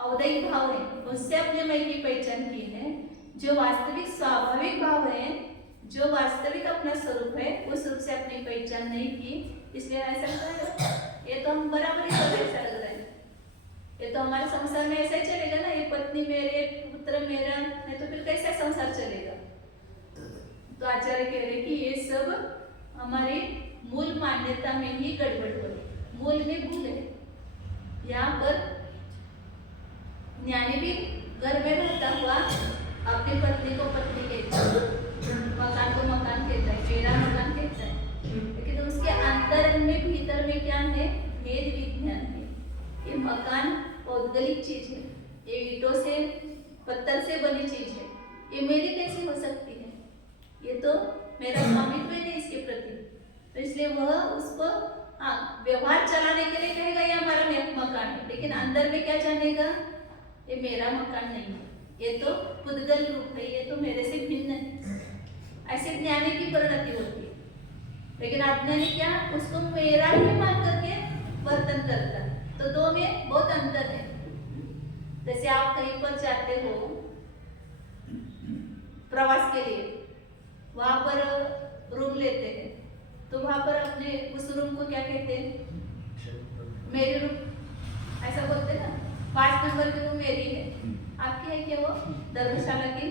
अवदैहिक भाव है उससे अपने मैं की पहचान की है। जो वास्तविक स्वाभाविक भाव है, जो वास्तविक अपना स्वरूप है, उस रूप से अपनी पहचान नहीं की, इसलिए ऐसा लगता है ये तो हम बराबर ही कर, ऐसा लग रहा है ये तो हमारे संसार में ऐसा ही चलेगा ना, ये पत्नी मेरे, पुत्र मेरा, नहीं तो फिर कैसा संसार चलेगा। तो आचार्य कह रहे कि ये सब हमारी मूल मान्यता में ही गड़बड़ हो रही, मूल में भूल है। यहाँ पर ज्ञानी भी घर में रहता हुआ अपनी पत्नी को पत्नी कहता है, मकान को मकान कहता है, मेरा मकान कहता है, लेकिन उसके अंदर में भीतर में क्या है, भेद विज्ञान है। ये मकान भौगोलिक चीज है, ये ईंटों से पत्थर से बनी चीज है, ये मेरी कैसे हो सकती है, ये तो मेरा स्वामित्व नहीं इसके प्रति। तो इसलिए वह उसको व्यवहार चलाने के लिए कहेगा ये हमारा मकान है, लेकिन अंदर में क्या जानेगा, ये मेरा मकान नहीं है, ये तो पुद्गल रूप है, ये तो मेरे से भिन्न है। ऐसे ज्ञानी की परिणति होती है। लेकिन अज्ञानी क्या, उसको मेरा ही मान करके वर्तन करता है। तो दो में बहुत अंतर है। जैसे आप कहीं पर जाते हो प्रवास के लिए, वहां पर रूम लेते हैं, तो वहां पर अपने उस रूम को क्या कहते हैं, मेरी रूम ऐसा बोलते हैं ना, 5 नंबर की रूम मेरी है, आपकी है क्या वो धर्मशाला की।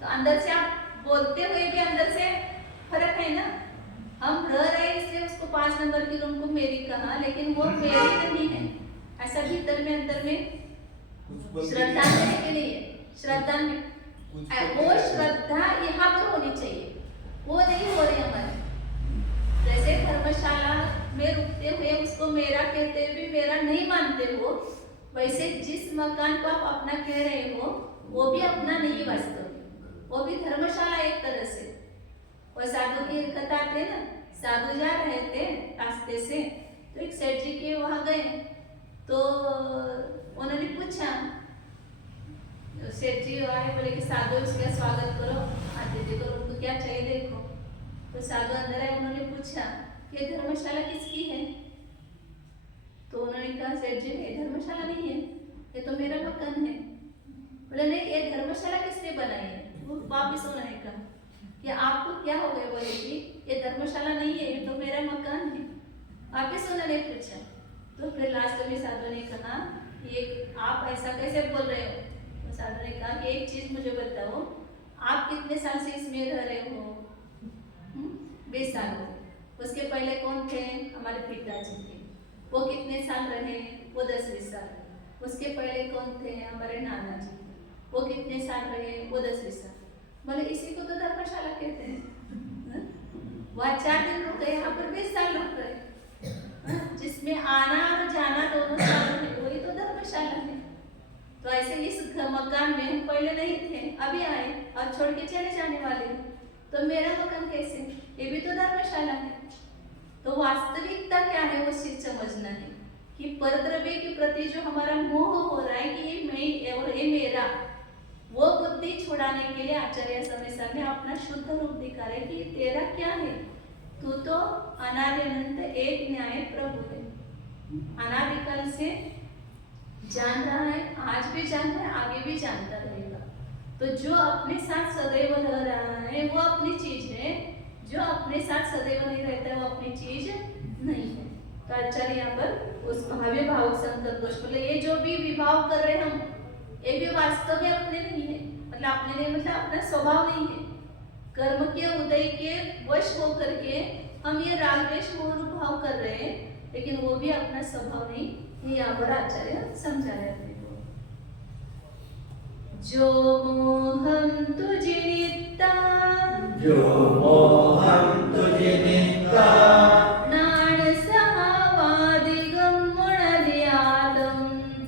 तो अंदर से आप बोलते हुए भी अंदर से फर्क है ना, हम रह रहे इसलिए उसको 5 नंबर की रूम को मेरी कहा, लेकिन वो मेरी नहीं है। ऐसा भीतर में अंदर में श्रद्धा के लिए, श्रद्धा में वो श्रद्धा यहाँ पर होनी चाहिए, वो नहीं हो रही हमारे। जैसे धर्मशाला में रुकते हुए उसको मेरा कहते हुए भी मेरा नहीं मानते हो, वैसे जिस मकान को आप अपना कह रहे हो वो भी अपना नहीं वास्तव में, वो भी धर्मशाला एक तरह से। और साधु की कथा आते ना, साधु जा रहे थे रास्ते से, तो एक सेठ जी के वहां गए, तो उन्होंने पूछा, सेठ जी आए, बोले कि साधु इसका स्वागत करो, आतिथ्य करो, उनको क्या चाहिए देखो। तो साधु अंदर आए, उन्होंने पूछा ये धर्मशाला किसकी है। तो उन्होंने कहा सेठ जी ये धर्मशाला नहीं है, ये तो मेरा मकान है। बोले नहीं, ये धर्मशाला किसने बनाई है। वो वापिस उन्होंने कहा कि आपको क्या हो गया। बोले कि ये धर्मशाला नहीं है, ये तो मेरा मकान है। वापिस उन्होंने पूछा, तो फिर लास्ट में साधु ने कहा ये आप ऐसा कैसे बोल रहे हो। तो साधु ने कहा कि एक चीज मुझे बताओ, आप कितने साल से इसमें रह रहे हो। 20 साल हो। उसके पहले कौन थे, हमारे पिताजी थे, वो कितने साल रहे, वो 10-20 साल। उसके पहले कौन थे, हमारे नाना जी, वो कितने साल रहे, वो 10-20 साल। बोले इसी को तो धर्मशाला कहते हैं। वह 4 दिन रुके, यहाँ पर 20 साल रुक रहे, जिसमें आना और जाना दोनों साल है, वही तो धर्मशाला है। तो ऐसे इस मकान में हम पहले नहीं थे, अभी आए और छोड़ के चले जाने वाले, तो मेरा मकान कैसे, ये भी तो धर्मशाला है। तो वास्तविकता क्या है वो चीज समझना है कि परद्रव्य के प्रति जो हमारा मोह हो रहा है कि ये मैं और ये मेरा, वो बुद्धि छुड़ाने के लिए आचार्य समय में अपना शुद्ध रूप दिखा रहे कि तेरा क्या है, तू तो अनादि अनंत एक न्याय प्रभु है, अनादिकाल से जान रहा है, आज भी जान रहा है, आगे भी जानता रहेगा। तो जो अपने साथ सदैव रह रहा है वो अपनी चीज है, जो अपने साथ सदैव नहीं रहता है वो अपनी चीज नहीं है। तो आचार्य यहाँ पर उस भाव्य भाव संकल्प दोष बोले ये जो भी विभाव कर रहे हम, ये भी वास्तव में अपने नहीं है, मतलब अपने नहीं मतलब अपना स्वभाव नहीं है। कर्म के उदय के वश होकर के हम ये राग द्वेष मोह भाव कर रहे हैं, लेकिन वो भी अपना स्वभाव नहीं, ये यहाँ पर आचार्य समझा रहे हैं। जो मोहम तुझे नित्ता, जो मोहम तुझे नित्ता, प्राण सहावादिगम मुनदियादम,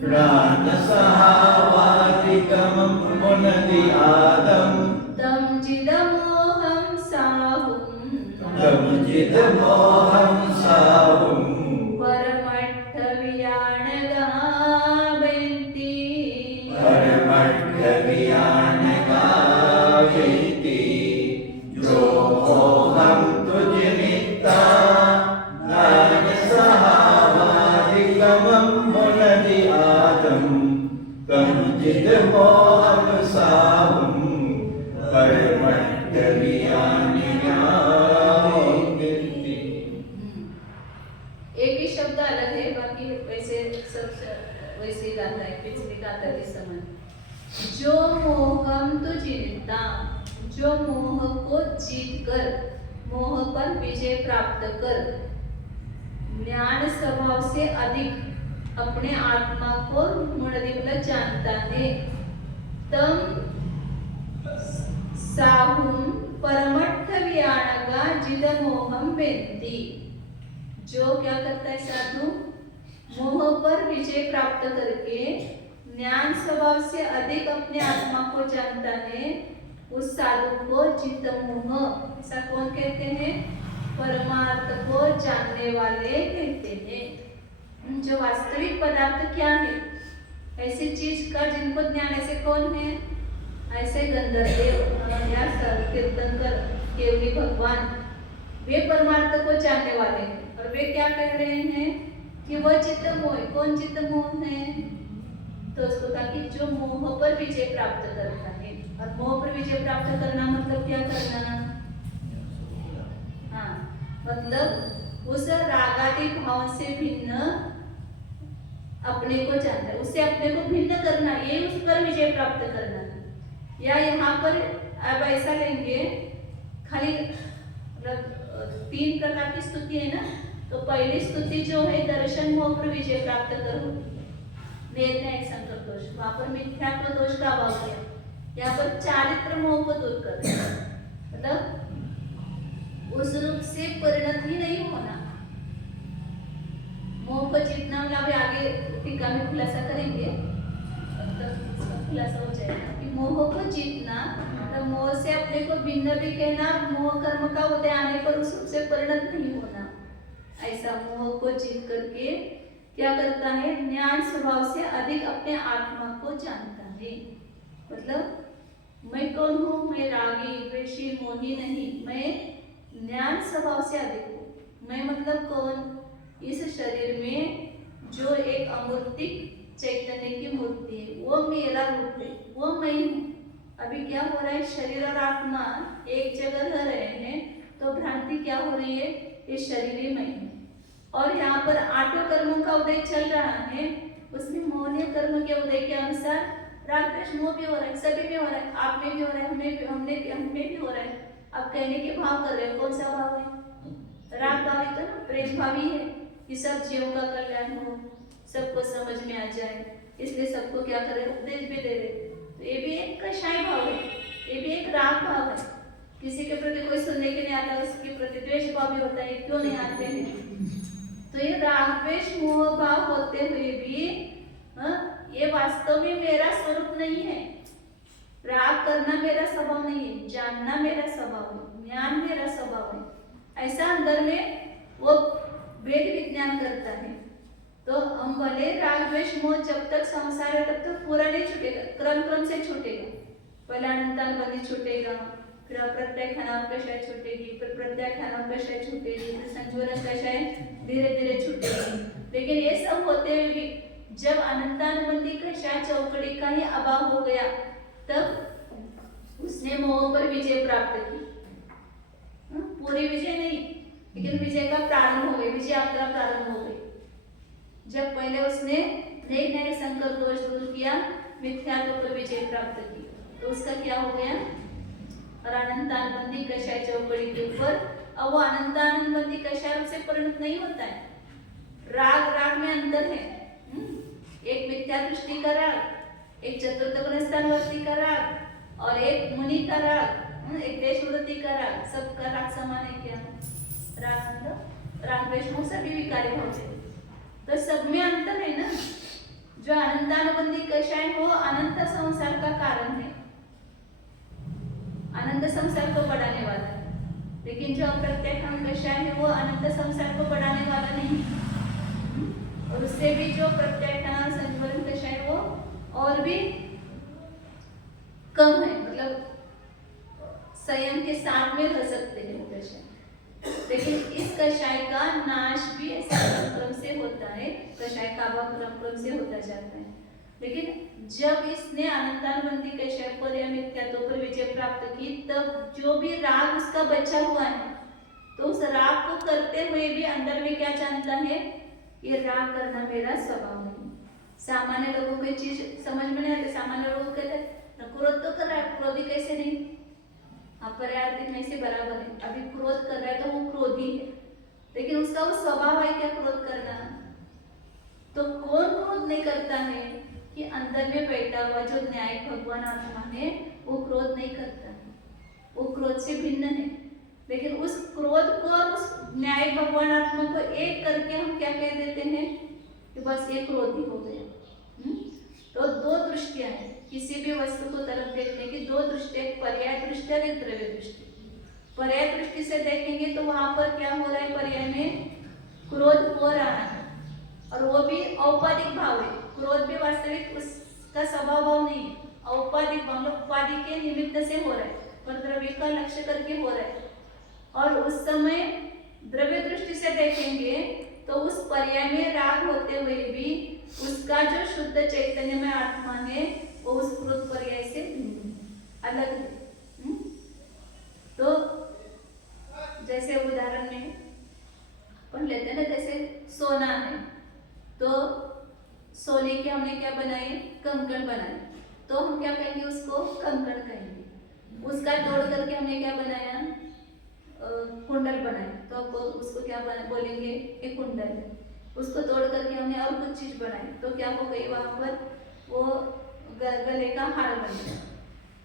प्राण सहावादिगम मुनदियादम, तम जिदमोहम साहुम, तम जिदमोहम साहुम, परमट्ठ वियाणगा बेंती, परमट्ठ वियाणगा बेंती। जो मोहम तुझे नित्ता, प्राण सहावादिगम मुनदियादम, तम जिद मोहम साहुम परमट्ठ वियानियाति। एक ही शब्द अलग है, बाकी वैसे सब वैसे ही गाता है, पिछले गाता है समान। जो मोहम तो जीतता, जो मोह को जीत कर, मोह पर विजय प्राप्त कर, ज्ञान स्वभाव से अधिक अपने आत्मा को मूढ़दिवला जानता है, तम साहुम परमट्ठ वियाणगा जिद मोहम वेत्ति। जो क्या करता है साधु, मोह पर विजय प्राप्त करके ज्ञान स्वभाव से अधिक अपने आत्मा को जानता है, उस साधु को जित मोह, ऐसा कौन कहते हैं? परमार्थ को जानने वाले कहते हैं। जो वास्तविक पदार्थ क्या है, ऐसी चीज का जिनको ज्ञान, ऐसे कौन है? ऐसे गंधर्व या कीर्तनकर केवली भगवान, वे परमार्थ को जानने वाले हैं। और वे क्या कह रहे हैं कि वह चित्त मोह। कौन चित्त मोह है? तो उसको कहा कि जो मोह पर विजय प्राप्त करता है। और मोह पर विजय प्राप्त करना मतलब क्या करना? हाँ, मतलब उस रागादि भाव से भिन्न अपने को जानना है, उससे अपने को भिन्न करना, ये उस पर विजय प्राप्त करना है। या यहाँ पर अब ऐसा लेंगे, खाली तीन प्रकार की स्तुति है ना, तो पहली स्तुति जो है दर्शन मोह पर विजय प्राप्त करो, निर्णय संकल्प दोष, वहां पर मिथ्यात्व दोष का अभाव किया। यहाँ पर चारित्र मोह को दूर कर, मतलब उस रूप से परिणत ही नहीं होना। मोह को जितना, मतलब आगे टीका में खुलासा करेंगे, खुलासा हो जाएगा कि मोह को जीतना, तो मोह से अपने को भिन्न भी कहना, मोह कर्म का उदय आने पर उस रूप से परिणत नहीं होना। ऐसा मोह को जीत करके क्या करता है? ज्ञान स्वभाव से अधिक अपने आत्मा को जानता है। मतलब मैं कौन हूँ? मैं रागी द्वेषी मोही नहीं, मैं ज्ञान स्वभाव से अधिक हूँ। मैं मतलब कौन? इस शरीर में जो एक अमूर्तिक चैतन्य की मूर्ति है, वो मेरा रूप है, वो मैं हूँ। अभी क्या हो रहा है? शरीर और आत्मा एक जगह रह रहे हैं, तो भ्रांति क्या हो रही है? ये शरीर ही मैं हूँ। और यहाँ पर आठों कर्मों का उदय चल रहा है, उसमें मोहनीय कर्म के उदय के अनुसार राग द्वेष मोह भी हो रहा है, सभी में हो रहा है, आप में भी हो रहा है, हमें भी हो रहा है। अब कहने के भाव कर रहे हैं, कौन सा भाव है? राग भाव है, तो प्रेम भावी है कि सब जीवों का कल्याण हो, सबको समझ में आ जाए, इसलिए सबको क्या करे? उपदेश भी दे रहे। तो ये भी एक कषाय भाव है, ये भी एक राग भाव है। किसी के प्रति कोई सुनने के नहीं आता, उसके प्रति द्वेष भाव भी होता है, क्यों नहीं आते हैं? तो ये राग द्वेष मोह भाव होते हुए भी ये वास्तव में मेरा स्वरूप नहीं है। राग करना मेरा स्वभाव नहीं है, जानना मेरा स्वभाव है, ज्ञान मेरा स्वभाव है। ऐसा अंदर में वो वेद विज्ञान करता है। तो हम भले राग द्वेष मोह जब तक संसार है तब तक पूरा नहीं छूटेगा, क्रम क्रम से छूटेगा। पहले अनंतानुबंधी छूटेगा, फिर अप्रत्याख्यान कषाय छूटेगी, फिर प्रत्याख्यान कषाय छूटेगी, फिर संज्वरण कषाय धीरे धीरे छूटेगी। लेकिन ये सब होते हुए भी जब अनंतानुबंधी कषाय चौकड़ी का ही अभाव हो गया, तब उसने मोह पर विजय प्राप्त की। पूरी विजय नहीं, लेकिन विजय का प्रारंभ हो गया, विजय यात्रा प्रारंभ हो गई। जब पहले उसने नए नए संकल्प दोष दूर किया, मिथ्यात्व पर विजय प्राप्त की, तो उसका क्या हो गया? और अनंतानुबंधी कषाय चौकड़ी के ऊपर, अब वो अनंतानुबंधी कषाय रूप से परिणत नहीं होता है। राग राग में अंतर है, एक मिथ्या दृष्टि का राग, एक चतुर्थ गुणस्थानवर्ती का राग, और एक मुनि का राग, एक देश वृत्ति का राग। सबका राग समान है क्या? राग मतलब राग द्वेष मोह सभी विकारी भाव से, तो सब में अंतर है ना। जो अनंतानुबंधी कषाय वो अनंत संसार का कारण है, अनंत संसार को बढ़ाने वाला है। लेकिन जो अप्रत्याख्यान कषाय है वो अनंत संसार को बढ़ाने वाला नहीं। और उससे भी जो प्रत्याख्यान संज्वरण कषाय वो और भी कम है, मतलब संयम के साथ में रह सकते हैं कषाय। लेकिन इस कषाय का नाश भी ऐसे क्रम से होता है, कषाय का अभाव क्रम से होता जाता है। लेकिन जब इसने अनंतानुबंधी कश्यप पर या मिथ्यात्व पर विजय प्राप्त की, तब जो भी राग उसका बचा हुआ है, तो उस राग को करते हुए भी अंदर में क्या जानता है, ये राग करना मेरा स्वभाव नहीं। सामान्य लोगों को चीज समझ में नहीं आती। सामान्य लोग कहते हैं क्रोध तो कर रहा है, क्रोधी कैसे नहीं, पर्याय नहीं से बराबर है। अभी क्रोध कर रहा है तो वो क्रोधी है, लेकिन उसका वो स्वभाव है क्या क्रोध करना। तो कौन क्रोध नहीं करता है कि अंदर में बैठा हुआ जो न्यायिक भगवान आत्मा है वो क्रोध नहीं करता है, वो क्रोध से भिन्न है। लेकिन उस क्रोध को और उस न्यायिक भगवान आत्मा को एक करके हम क्या कह देते हैं कि बस ये क्रोधी हो गया। तो दो दृष्टियां हैं किसी भी वस्तु को तरफ देखने की, दो दृष्टि, एक पर्याय दृष्टि और एक द्रव्य दृष्टि। पर्याय दृष्टि से देखेंगे तो वहां पर क्या हो रहा है, पर्याय में क्रोध हो रहा है और वो भी औपाधिक भाव है। क्रोध भी वास्तविक उसका स्वभाव भाव नहीं है, औपाधिक भाव उपाधि के निमित्त से हो रहा है, पर द्रव्य का लक्ष्य करके हो रहा है। और उस समय द्रव्य दृष्टि से देखेंगे तो उस पर्याय में राग होते हुए भी उसका जो शुद्ध चैतन्य में आत्मा है वो उस क्रोध पर्याय से अलग है। तो जैसे उदाहरण में अपन लेते हैं ना, जैसे सोना है तो सोने के हमने क्या बनाए, कंकड़ बनाए, तो हम क्या कहेंगे, उसको कंकड़ कहेंगे। उसका तोड़ करके हमने क्या बनाया, कुंडल बनाए, तो अब उसको क्या बोलेंगे, एक कुंडल है। उसको तोड़ करके हमने और कुछ चीज बनाई तो क्या हो गई, वहां पर वो गले का हार बन गया।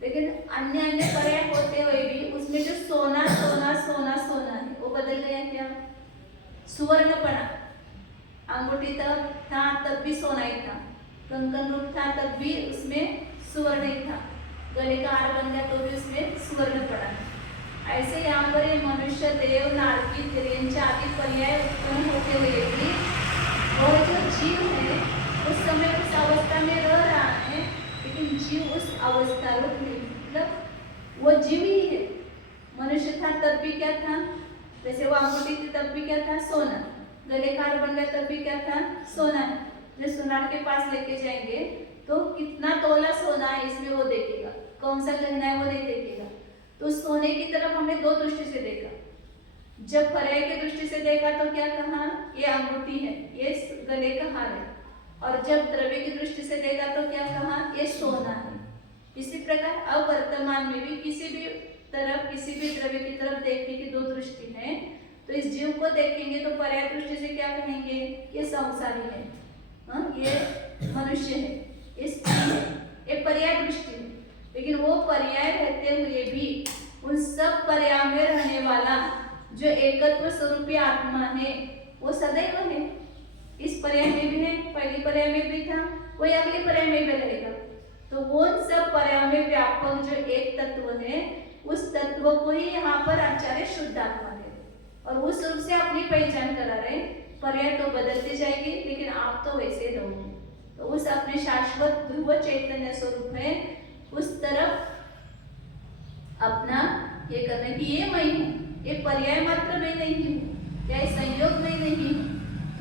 लेकिन अन्य अन्य पर्याय होते हुए भी उसमें जो सोना सोना सोना सोना है वो बदल गया क्या, सुवर्णपना। अंगूठी तब था तब भी सोना ही था, कंकन रूप था तब भी उसमें सुवर्ण ही था, गले का हार बन गया तो भी उसमें सुवर्ण पड़ा। ऐसे यहाँ पर ये मनुष्य देव नारकी तिर्यंच आदि पर्याय उत्पन्न होते हुए भी वो जो जीव है उस समय उस अवस्था में रह रहा है, लेकिन जीव उस अवस्था को मतलब वो जीव ही है। मनुष्य था तब भी क्या था, जैसे वो अंगूठी थी तब भी क्या था, सोना। गले का हार बन गया तब भी क्या था, सोना है। जो सुनार के पास लेके जाएंगे तो कितना तोला सोना है इसमें वो देखेगा, कौन सा गहना है वो नहीं देखेगा। तो सोने की तरफ हमने दो दृष्टि से देखा। जब पर्याय की दृष्टि से देखा तो क्या कहा, ये अंगूठी है, ये गले का हार है। और जब द्रव्य की दृष्टि से देखा तो क्या कहा, ये सोना है। इसी प्रकार अब वर्तमान में भी किसी भी तरफ, किसी भी द्रव्य की तरफ देखने की दो दृष्टि है। तो इस जीव को देखेंगे तो पर्याय दृष्टि से क्या कहेंगे, ये संसारी है, ये मनुष्य है, ये स्त्री है, ये पर्याय दृष्टि है। लेकिन वो पर्याय रहते हुए भी उन सब पर्याय में रहने वाला जो एकत्व स्वरूपी आत्मा है वो सदैव है। इस पर्याय में भी है, पहली पर्याय में भी था, वही अगली पर्याय में भी रहेगा। तो वो सब पर्याय में व्यापक जो एक तत्व है उस तत्व को ही यहाँ पर आचार्य शुद्ध आत्मा है और उस रूप से अपनी पहचान करा रहे। पर्याय तो बदलती जाएगी लेकिन आप तो वैसे रहोगे। तो उस अपने शाश्वत ध्रुव चैतन्य स्वरूप है उस तरफ अपना ये करना कि ये मैं हूँ, ये पर्याय मात्र मैं नहीं हूँ, या संयोग में नहीं हूँ।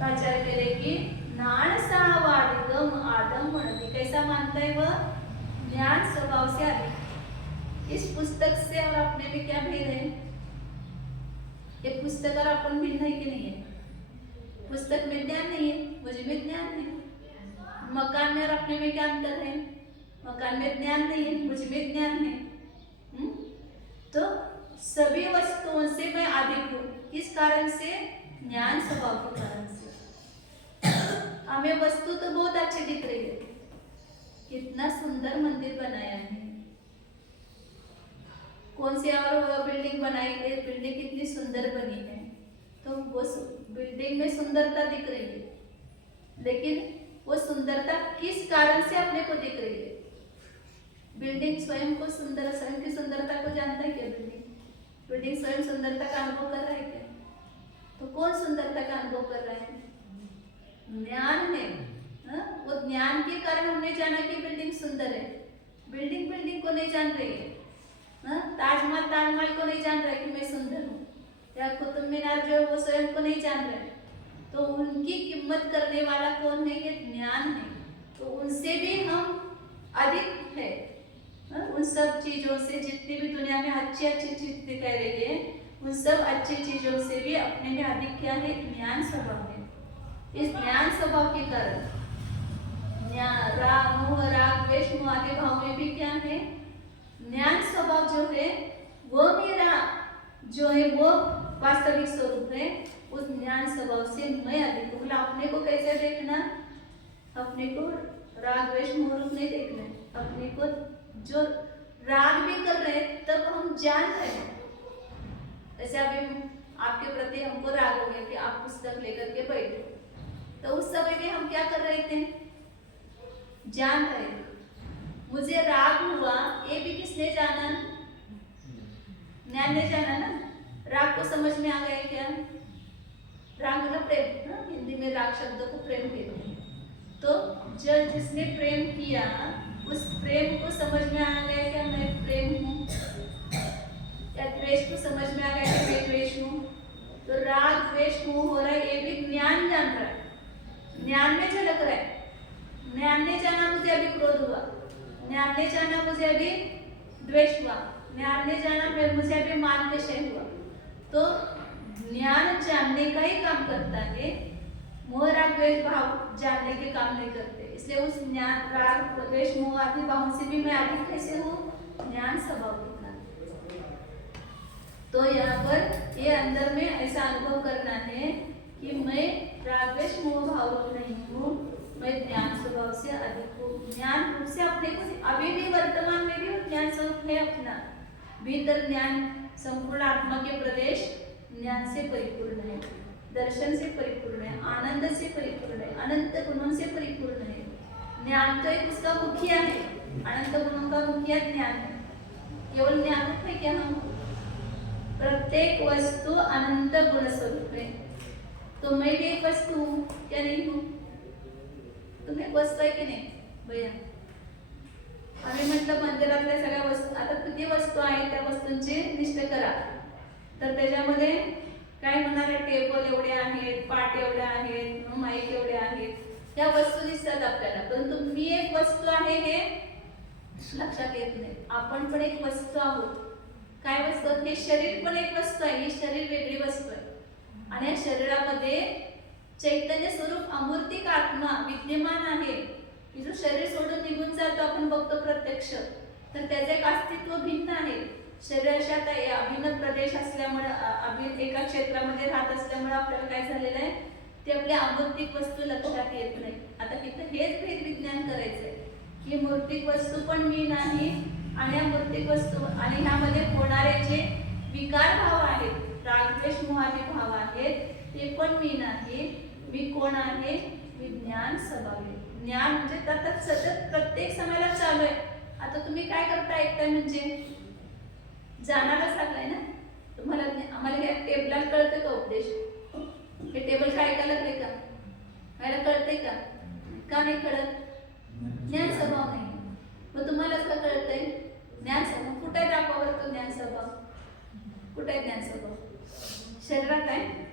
आचार्य कह रहे कि नान सावादिगम आदम मनति, कैसा मानता है वह, ज्ञान स्वभाव से अधिक। इस पुस्तक से और अपने में क्या भेद है, ये पुस्तक और अपन भिन्न है कि नहीं है। पुस्तक में ज्ञान नहीं है, मुझे में ज्ञान है। मकान में और अपने में क्या अंतर है, मकान में ज्ञान नहीं है, मुझ में ज्ञान है। तो सभी वस्तुओं से मैं अधिक हूँ, किस कारण से, ज्ञान स्वभाव के कारण से। हमें वस्तु तो बहुत अच्छी दिख रही है, कितना सुंदर मंदिर बनाया है, कौन सी और बिल्डिंग बनाई है, बिल्डिंग कितनी सुंदर बनी है, तो वो बिल्डिंग में सुंदरता दिख रही है। लेकिन वो सुंदरता किस कारण से अपने को दिख रही है। बिल्डिंग स्वयं को सुंदर, स्वयं की सुंदरता को जानता है क्या बिल्डिंग स्वयं सुंदरता का अनुभव कर रहा है क्या। तो कौन सुंदरता का अनुभव कर रहा है, ज्ञान है। वो ज्ञान के कारण हमने जाना कि बिल्डिंग सुंदर है। बिल्डिंग को नहीं जान रही है, ताजमहल को नहीं जान रहा है कि मैं सुंदर हूँ, या कुतुब मीनार जो है वो स्वयं को नहीं जान रहे। तो उनकी कीमत करने वाला कौन है, ये ज्ञान है। तो उनसे भी हम अधिक है। उन सब चीजों से, जितनी भी दुनिया में अच्छी अच्छी चीज दिखाई रही है, उन सब अच्छी चीजों से भी अपने में अधिक क्या है? ज्ञान स्वभाव है। इस ज्ञान स्वभाव के कारण मोह राग द्वेष मोह आदि भाव में भी क्या है? ज्ञान स्वभाव जो है वो मेरा जो है वो वास्तविक स्वरूप है। उस ज्ञान स्वभाव से मैं अधिक हूँ। मतलब अपने को कैसे देखना? अपने को राग द्वेष मोह रूप नहीं देखना है। अपने को जो राग भी कर रहे तब हम जान रहे हैं। जैसे अभी आपके प्रति हमको राग हो गया कि आप पुस्तक लेकर के बैठे, तो उस समय में हम क्या कर रहे थे? जान रहे थे। मुझे राग हुआ, ये भी किसने जाना? ज्ञान ने जाना ना। राग को समझ में आ गया क्या? राग मतलब प्रेम, ना? हिंदी में राग शब्द को प्रेम कहते हैं। तो जब जिसने प्रेम किया, उस प्रेम को समझ में आ गया क्या मैं प्रेम हूँ, या द्वेष को समझ में आ गया कि मैं द्वेष हूँ। तो राग द्वेष मोह हो रहा है, ये भी ज्ञान जान रहा है, ज्ञान में झलक रहा है। ज्ञान ने जाना मुझे अभी क्रोध हुआ, ज्ञान ने जाना मुझे अभी द्वेष हुआ, ज्ञान ने जाना फिर मुझे अभी मान के क्षय हुआ। तो ज्ञान जानने का ही काम करता है, मोह राग द्वेष भाव जानने के काम नहीं करते। इसलिए उस ज्ञान राग द्वेष मोह आदि भावों से भी मैं अधिक कैसे हूँ? ज्ञान स्वभाव के कारण। तो यहाँ पर ये अंदर में ऐसा अनुभव करना है कि मैं राग द्वेष मोह भाव नहीं हूँ, मैं ज्ञान स्वभाव से अधिक हूँ। ज्ञान रूप से अपने को अभी भी वर्तमान में भी ज्ञान स्वरूप है अपना। भीतर ज्ञान संपूर्ण आत्मा के प्रदेश ज्ञान से परिपूर्ण है, दर्शन से परिपूर्ण है, आनंद से परिपूर्ण है, अनंत गुणों से परिपूर्ण है। ज्ञान तो एक उसका मुखिया है, अनंत गुणों का मुखिया ज्ञान है। केवल ज्ञान है क्या? हम प्रत्येक वस्तु अनंत गुण स्वरूप है। तो मैं भी एक वस्तु हूँ क्या? नहीं हूँ? तुम एक वस्तू आहे की नाही भैया? आम्ही म्हटलं मंदिरातल्या सगळ्या वस्तू, आता किती वस्तू आहेत त्या वस्तूंची लिस्ट करा, तर त्याच्यामध्ये काय म्हणाले? टेबल एवढे आहेत, पाट एवढे आहेत, माईक एवढे आहेत, या वस्तू दिसतात आपल्याला, परंतु मी एक वस्तू आहे हे लक्षात येत नाही. आपण पण एक वस्तू आहोत. काय वस्तू? हे शरीर पण एक वस्तू आहे, ही शरीर वेगळी वस्तू आहे. आणि या शरीरामध्ये चैतन्य स्वरूप अमूर्तिक आत्मा विद्यमान आहे. जो शरीर सोडून निघून जातो आपण बघतो प्रत्यक्ष, तर त्याचे एक अस्तित्व भिन्न आहे. शरीराशी आता अभिन्न प्रदेश असल्यामुळे एका क्षेत्रामध्ये राहत असल्यामुळे आपल्याला काय झालेलं आहे, ते आपल्या अमूर्तिक वस्तू लक्षात येत नाही. आता तिथं हेच भेद विज्ञान करायचंय की मूर्तिक वस्तू पण मी नाही आणि अमूर्तिक वस्तू, आणि ह्यामध्ये होणारे जे विकार भाव आहेत, राग द्वेष मोहादी भाव आहेत, ते पण मी नाही. मी कोण आहे? मी ज्ञान स्वभाव आहे. ज्ञान म्हणजे त्यात सतत प्रत्येक समयाला चालू आहे. आता तुम्ही काय करता? ऐकताय म्हणजे जाणारच लागलाय ना तुम्हाला. आम्हाला हे टेबलात कळतं का उपदेश? हे टेबल काय ऐकायला लागले का? मला कळतंय का? का नाही कळत? ज्ञान स्वभाव नाही. मग तुम्हालाच का कळतंय? ज्ञान स्वभाव कुठे दाखवा बरं? तो ज्ञान स्वभाव कुठे आहे? ज्ञान स्वभाव शरीरात आहे,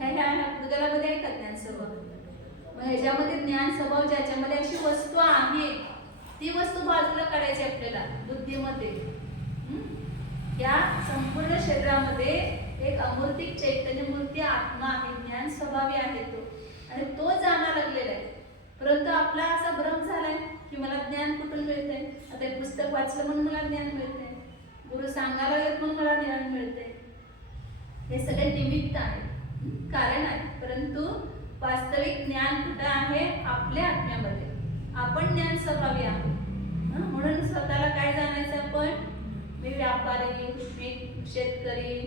ह्या भूतलामध्ये आहे का ज्ञान स्वभाव? मग ह्याच्यामध्ये ज्ञान स्वभाव ज्याच्यामध्ये अशी वस्तू आहे, ती वस्तू बाजूला काढायची आपल्याला बुद्धीमध्ये. या संपूर्ण शरीरामध्ये एक अमूर्तिक चैतन्य मूर्ती आत्मा आहे, ज्ञान स्वभावी आहे तो, आणि तो जाणा लागलेला आहे. परंतु आपला असा भ्रम झालाय की मला ज्ञान कुठून मिळतंय? आता एक पुस्तक वाचलं म्हणून मला ज्ञान मिळतंय, गुरु सांगायला लागत म्हणून मला ज्ञान मिळतंय. हे सगळे निमित्त आहे, कारण आहे. परंतु वास्तविक ज्ञान कुठं आहे? आपल्या आत्म्यामध्ये. आपण ज्ञान स्वभावी आहोत. म्हणून स्वतःला काय जाणायचं आपण? मी व्यापारी, मी शेतकरी,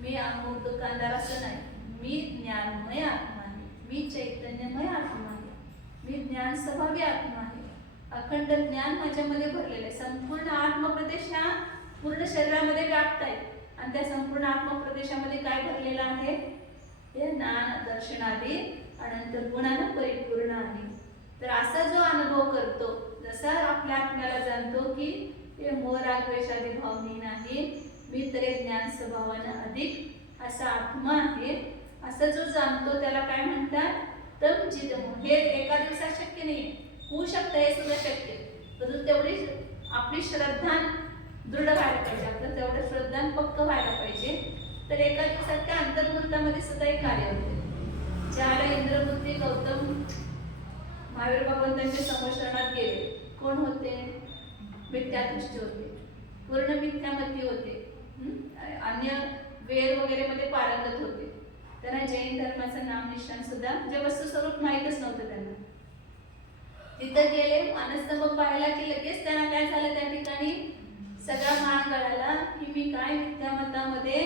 मी अमुक दुकानदार असं नाही. मी ज्ञानमय आत्मा आहे, मी चैतन्यमय आत्मा आहे, मी ज्ञान स्वभावी आत्मा आहे. अखंड ज्ञान माझ्यामध्ये भरलेलं आहे. संपूर्ण आत्मप्रदेश हा पूर्ण शरीरामध्ये व्याप्त आहे, आणि त्या संपूर्ण आत्मप्रदेशामध्ये काय भरलेलं आहे? हे ज्ञान दर्शनादी अनंत गुणानं परिपूर्ण आहे. तर असा जो अनुभव करतो, जसा आपल्या आत्म्याला जाणतो की हे मोह राग द्वेषादी भाव मी नाही, मी तर ज्ञान स्वभावानं अधिक असा आत्मा आहे, असं जो जाणतो त्याला काय म्हणतात? तम चिद मोह. हे एका दिवसात शक्य नाही, होऊ शकतं हे सुद्धा शक्य, परंतु आपली श्रद्धा दृढ व्हायला पाहिजे, आपलं तेवढं श्रद्धा पक्क व्हायला पाहिजे. तर एका दिवसात त्या अंतर्मुहूर्तामध्ये सुद्धा एक कार्य होते. ज्याला इंद्रमूर्ती गौतम महावीर भगवंतांच्या समोरणात गेले, कोण होते? मिथ्यादृष्टी होते, पूर्ण मिथ्यामती होते, अन्य वेद वगैरे मध्ये पारंगत होते. त्यांना जैन धर्माचं नाम निशाण सुद्धा म्हणजे वस्तुस्वरूप माहीतच नव्हतं त्यांना. तिथं गेले, मानस्तंभ पाहिला की लगेच त्यांना काय झालं, त्या ठिकाणी सगळा मान गळाला की मी काय मिथ्यामतामध्ये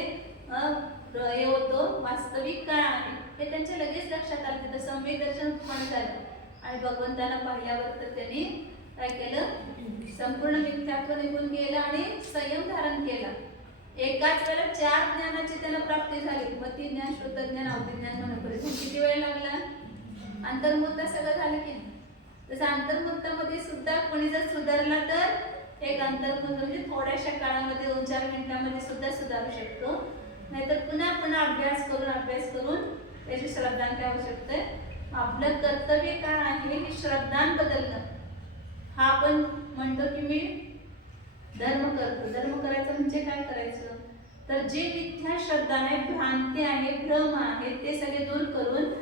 हे होतो, वास्तविक काय आहे हे त्यांच्या लगेच लक्षात आलं. तिथं सम्यक दर्शन उत्पन्न झालं आणि भगवंतांना पाहिल्यावर तर त्यांनी काय केलं, संपूर्ण मिथ्यात्व निघून गेलं आणि संयम धारण केला. एकाच वेळेला 4 ज्ञानाची त्यांना प्राप्ती झाली. मती ज्ञान, श्रुत ज्ञान, अवधी ज्ञान म्हणण्यापर्यंत किती वेळ लागला? अंतर्मुहूर्त सगळं झालं की नाही? तसं अंतर्मुहूर्तामध्ये सुद्धा कोणी जर सुधारला तर एक अंतर्मुहूर्त म्हणजे थोड्याशा काळामध्ये 2-4 मिनिटांमध्ये सुद्धा सुधारू शकतो. नाहीतर पुन्हा पुन्हा अभ्यास करून त्याची श्रद्धा काय होऊ शकते. आपलं कर्तव्य काय आहे की श्रद्धा बदलणं. हा आपण म्हणतो की मी धर्म करतो. धर्म करायचं म्हणजे काय करायचं, तर जे मिथ्या श्रद्धा आहे, भ्रांती आहे, भ्रम आहे ते सगळे दूर करून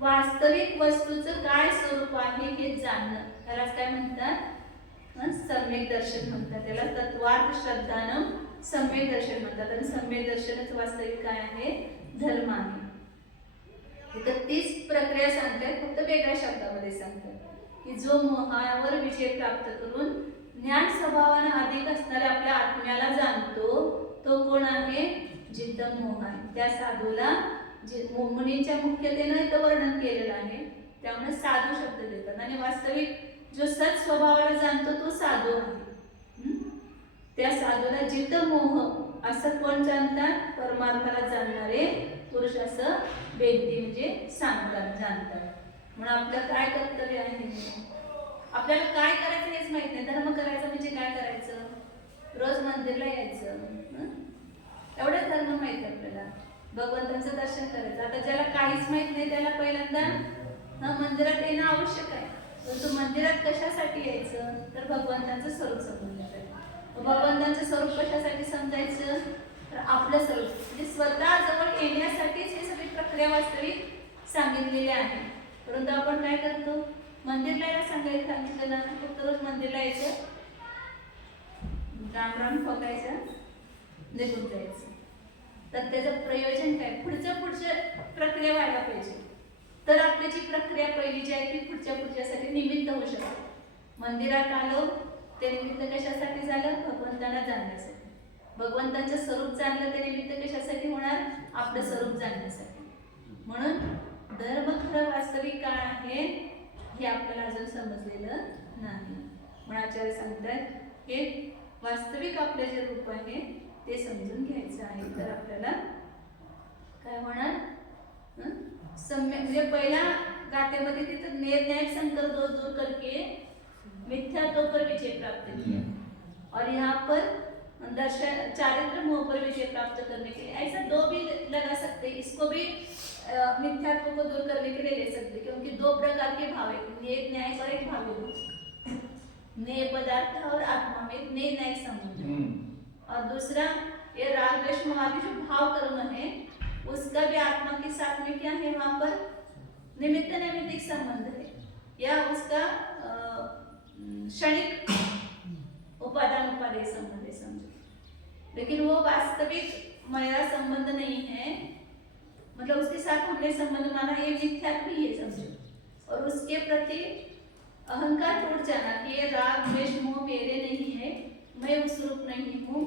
वास्तविक वस्तूचं काय स्वरूप आहे हे जाणणं. त्यालाच काय म्हणतात, सम्यक दर्शन म्हणतात. त्याला तत्वार्थ श्रद्धानं सम्यक दर्शन म्हणतात. आणि सम्यक दर्शनच वास्तविक काय आहे, धर्म आहे. तिथं तीच प्रक्रिया सांगतात, फक्त वेगळ्या शब्दामध्ये सांगतात की जो मोहावर विजय प्राप्त करून ज्ञान स्वभावानं अधिक असणाऱ्या आपल्या आत्म्याला जाणतो तो कोण आहे, जिद्दम मोह आहे. त्या साधूला मुनींच्या मुख्यतेनं इथं वर्णन केलेलं आहे, त्यामुळे साधू शब्द देतात. आणि वास्तविक जो सत स्वभावाला जाणतो तो साधू आहे. त्या साधूला जिद्द मोह असं कोण जाणतात, परमार्थाला जाणणारे पुरुष असं बेनती म्हणजे सांगतात, जाणतात. म्हणून आपलं काय कर्तव्य आहे, आपल्याला काय करायचं हेच माहित नाही. धर्म करायचं म्हणजे काय करायचं, रोज मंदिरला यायचं, एवढंच धर्म माहित आहे आपल्याला. भगवंतांचं दर्शन करायचं. आता ज्याला काहीच माहित नाही त्याला पहिल्यांदा मंदिरात येणं आवश्यक आहे. परंतु मंदिरात कशासाठी यायचं, तर भगवंतांचं स्वरूप समजून घ्यायचं. भगवंतांचं स्वरूप कशासाठी समजायचं, तर आपलं स्वरूप म्हणजे स्वतः जवळ येण्यासाठीच ही सगळी प्रक्रिया वास्तविक सांगितलेली आहे. परंतु आपण काय करतो, मंदिरला यायला सांगितलं ना, फक्त रोज मंदिरला यायचं, राम राम ठोकायचं, निघून जायचं. तर त्याचं प्रयोजन काय, पुढचं प्रक्रिया व्हायला पाहिजे. तर आपली जी प्रक्रिया पहिली जी आहे ती पुढच्यासाठी निमित्त होऊ शकते. मंदिरात आलो ते निमित्त कशासाठी झालं, भगवंताला जाणण्यासाठी. भगवंतांचं स्वरूप जाणलं ते निमित्त कशासाठी होणार, आपलं स्वरूप जाणण्यासाठी. म्हणून धर्म खरं वास्तविक काय आहे हे आपल्याला अजून समजलेलं नाही. म्हणून आचार्य सांगतात हे वास्तविक आपलं जे रूप आहे ते समजून घ्यायचं आहे. तर आपल्याला काय होणार, सम्यक म्हणजे पहिल्या गाथेमध्ये तिथं निर्णय संकर दोष दूर करके मिथ्या तो पर विजय प्राप्त किया, और यहाँ पर दर्शन चारित्र मोह पर विजय प्राप्त करने के लिए, ऐसा 2 भी लगा सकते, इसको भी मिथ्यात्व को दूर करने के लिए ले सकते, क्योंकि 2 प्रकार के भाव है, एक न्याय और एक भावी। नेय पदार्थ और आत्मा में नेय न्यायिक संबंध, और दूसरा ये राग द्वेष मोह आदि जो भाव कर्म है उसका भी आत्मा के साथ में क्या है, वहां पर निमित्त नैमित्तिक संबंध है, या उसका क्षणिक उपादान उपादेय संबंध है, समझो। लेकिन वो वास्तविक मेरा संबंध नहीं है, मतलब उसके साथ हमने संबंध माना, ये मिथ्यात्व ही है, समझो। और उसके प्रति अहंकार टूट जाना कि ये राग द्वेष मोह मेरे नहीं है, मैं उस रूप नहीं हूँ,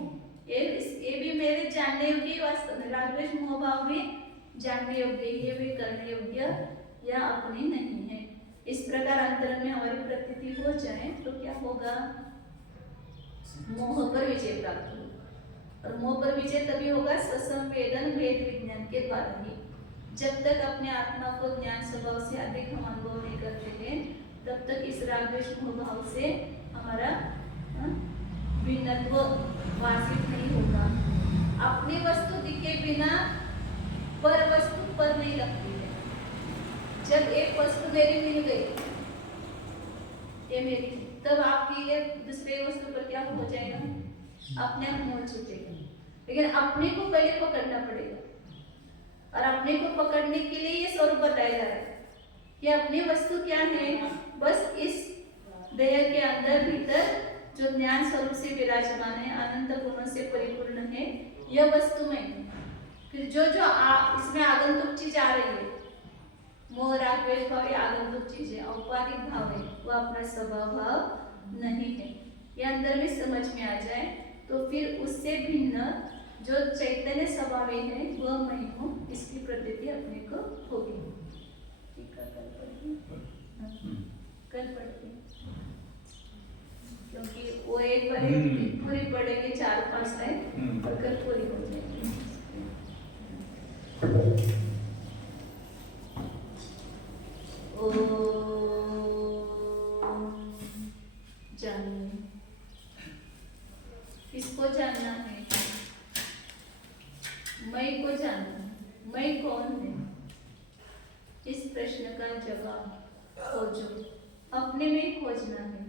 ये भी मेरे जानने योग्य, वास्तव में राग द्वेष मोह भाव भी जानने योग्य, ये भी करने योग्य या अपनी नहीं है। इस प्रकार अंतरंग में हमारी प्रतीति हो जाए तो क्या होगा, मोह पर विजय प्राप्त होगा। और मोह पर विजय तभी होगा स्वसंवेदन भेद विज्ञान के द्वारा ही। जब तक अपने आत्मा को ज्ञान स्वभाव से अधिक हम अनुभव नहीं करते हैं, तब तक इस राग द्वेष मोह भाव से हमारा भिन्नत्व वासित नहीं होगा। अपनी वस्तु दिखे बिना पर वस्तु पर नहीं लगती है। जब एक वस्तु मेरी मिल गई, ये मेरी, तब आपकी ये दूसरे वस्तु पर क्या हो जाएगा, अपने आप मोह छूटेगा। लेकिन अपने को पहले पकड़ना पड़ेगा, और अपने को पकड़ने के लिए ये स्वरूप बताया जा रहा है कि अपनी वस्तु क्या है, बस इस देह के अंदर भीतर जो ज्ञान स्वरूप से विराजमान है, अनंत गुणों से परिपूर्ण है, यह वस्तु में है। फिर जो जो इसमें आगंतुक चीज आ रही है, मोह राग द्वेष भाव, ये आगंतुक चीज है, औपाधिक भाव है, वो अपना स्वभाव भाव नहीं है। ये अंदर में समझ में आ जाए तो फिर उससे भिन्न जो चैतन्य स्वभाव है वह मैं हूँ, इसकी प्रतीति अपने को होगी। ठीक है, कल पढ़ती कल पढ़ती क्योंकि वो एक बार पूरी पढ़ेगी 4-5 लाइन और कल पूरी हो जाएगी। जानिए, किसको जानना है? मैं को जानना है। मैं कौन है? इस प्रश्न का जवाब खोजो, अपने में खोजना है।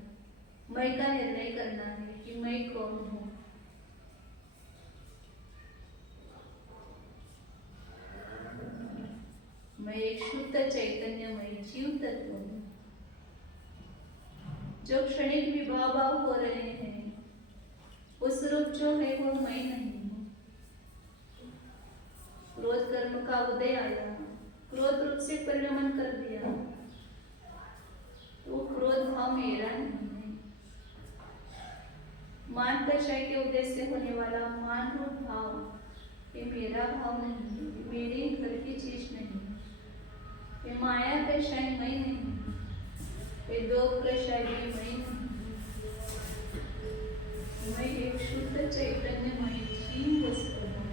मैं का निर्णय करना है कि मैं कौन हूँ। मैं एक शुद्ध चैतन्यमय जीव तत्व हूँ। जो क्षणिक विभाव हो रहे हैं, उस रूप जो है वो मैं नहीं हूँ। क्रोध कर्म का उदय आया, क्रोध रूप से परिणमन कर दिया, तो क्रोध भाव मेरा नहीं है। मान दशा के उदय से होने वाला मान रूप भाव, ये मेरा भाव नहीं है, ये मेरे घर की चीज नहीं है। ये माया दशाएं मैं नहीं, ये दो प्रशाएं मैं नहीं। मैं एक शुद्ध चैतन्यमय जीव वस्तु हूँ,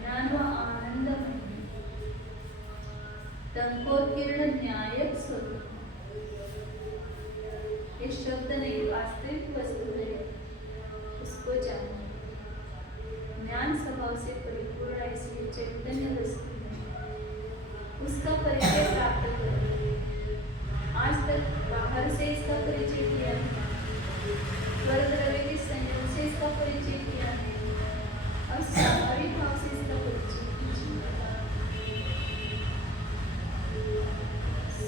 ज्ञान व आनंदमय, तंकोत्कीर्ण न्यायक स्वरूप। ये शब्द नहीं, वास्तविक वस्तु है, उसको जानो। ज्ञान स्वभाव से परिपूर्ण ऐसी चैतन्य वस्तु है, उसका परिचय प्राप्त करो। आज तक बाहर से इसका परिचय किया है, स्वर्ग द्रव्य के संयोग से इसका परिचय किया है, और स्वाभाविक भाव से इसका परिचय कीजिए।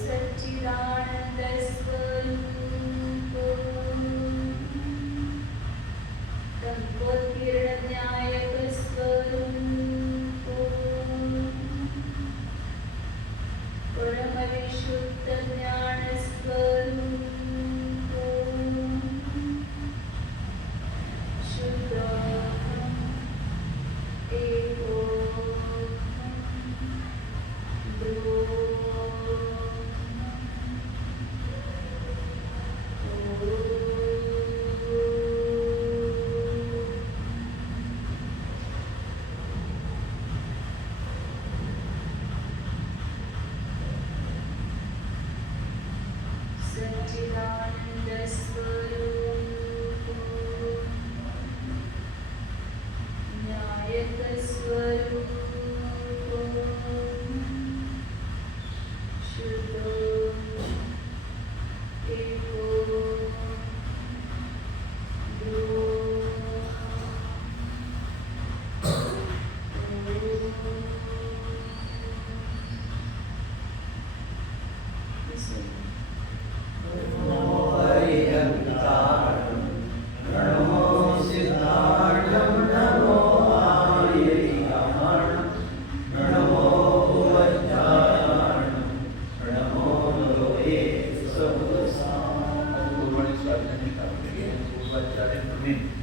सच्चिदानंद स्वरूप तंकोत्कीर्ण न्यायक स्वरूप परम विशुद्ध ज्ञान स्वरूप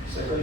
सकल